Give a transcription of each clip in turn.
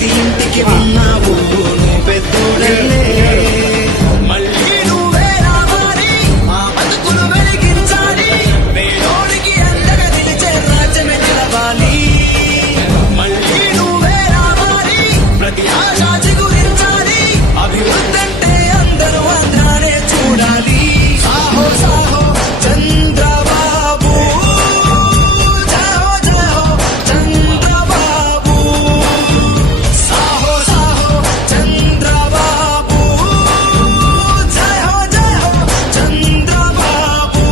ప్రతి ఇంటికి ఉన్నావు నువ్వు పెద్దోడల్లే మళ్ళీ నువ్వే రావాలి మా బతుకులు వెలిగించాలి వేరోడికి అండగా నిలిచే రాజ్యమే నిలవాలి మళ్ళీ నువ్వే రావాలి ప్రతి ఆశ చిగురించాలి అభివృద్ధి అంటే అందరూ ఆంధ్రానే చూడాలి సాహో సాహో చంద్రబాబు జయో జయో చంద్రబాబు సాహో సాహో చంద్రబాబు జయో జయో చంద్రబాబు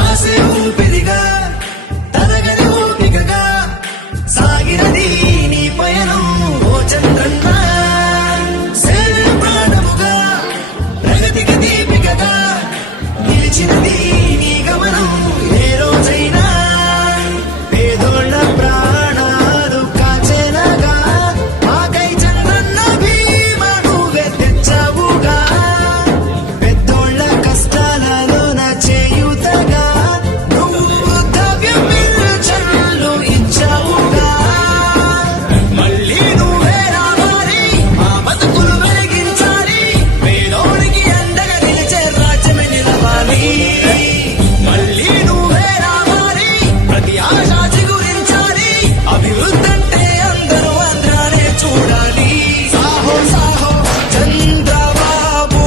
ఆసే ఊపిరిగా తరగని ఊపికగా సాగినది నీ పయనం ఓ చంద్రన్న సేవే ప్రాణముగా ప్రగతికి దీపికగా నిలిచినది నీ గమనం ఏ రోజైనా పేదోళ్ళ ప్రాణాలు కాచేనగా మాకై చంద్రన్న భీమ నువ్వే తెచ్చావుగా పెద్దోళ్ళ కష్టాలలోన చేయుతగా నువ్వు వృద్ధాప్య పింఛన్లు ఇచ్చావుగా మళ్ళీ నువ్వే రావాలి మా బతుకులు వెలిగించాలి పేదోడికి అండగా నిలిచే రాజ్యమే నిలవాలి మళ్ళీ నువ్వే రావాలి ప్రతి ఆశ చిగురించాలి అభివృద్ధి అంటే అందరూ ఆంధ్రానే చూడాలి సాహో సాహో చంద్రబాబు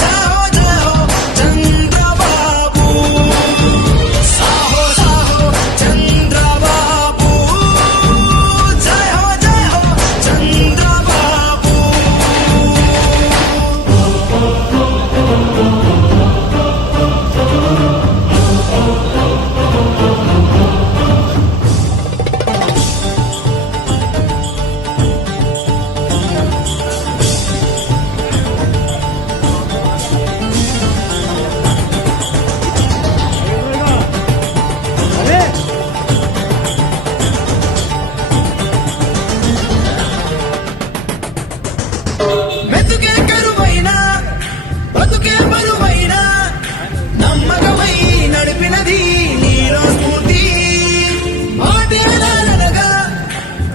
జయో జయో చంద్రబాబు సాహో సాహో చంద్రబాబు జయో జయో చంద్రబాబు మెతుకే కరువైనా బతుకే బరువైనా నమ్మకమై నడిపినది నీలో స్ఫూర్తి మాటే లాలనగా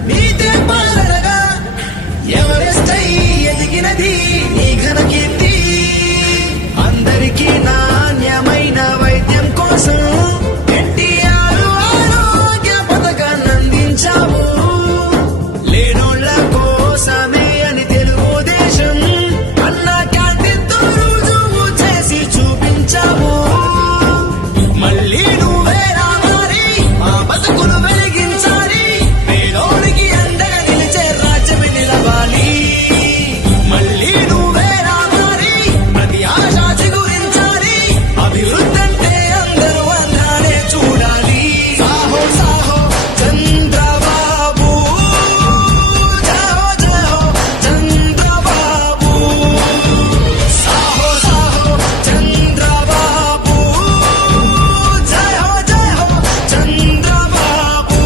నీతే పాలనగా ఎవరెస్టై ఎదిగినది నీ ఘన కీర్తి అందరికీ నాణ్యమైన వైద్యం కోసం ఎన్టీఆర్ ఆరోగ్య పథకాన్ని అందించావు లేనోళ్ళ కోసమే అని తెలుగుదేశం అన్న క్యాంటీన్తో రుజువు చేసి చూపించావు మళ్ళీ నువ్వే రావాలి మా బతుకులు వెలిగించాలి పేదోడికి అండగా నిలిచే రాజ్యమే నిలవాలి మళ్ళీ నువ్వే రావాలి ప్రతి ఆశ చిగురించాలి అభివృద్ధి అంటే అందరూ ఆంధ్రానే చూడాలి సాహో సాహో చంద్రబాబు జయో జయో చంద్రబాబు సాహో సాహో చంద్రబాబు జయో జయో చంద్రబాబు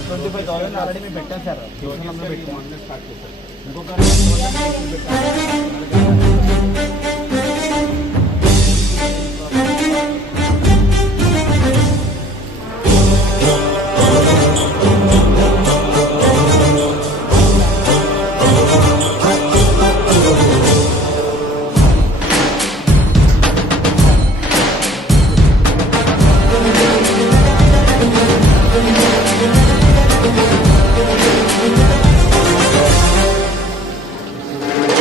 25,000 ఆల్రెడీ మేము పెట్టాం సార్ స్టార్ట్ చేశారు ఇంకొక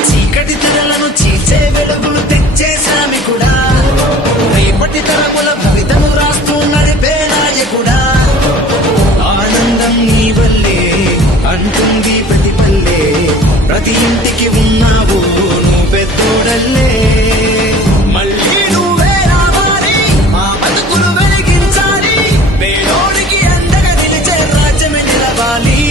చీకటి తెరలను చీల్చే వెలుగులు తెచ్చే శ్రామికుడా రేపటి తరముల భవితను రాస్తూ నడిపే నాయకుడా ఆనందం నీ వల్లే అంటుంది ప్రతి పల్లె ప్రతి ఇంటికి ఉన్నావు నువ్వు పెద్దోడల్లే మళ్ళీ నువ్వే రావాలి మా బతుకులు వెలిగించాలి పేదోడికి అండగా నిలిచే రాజ్యమే నిలవాలి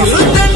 నిరుద్ధ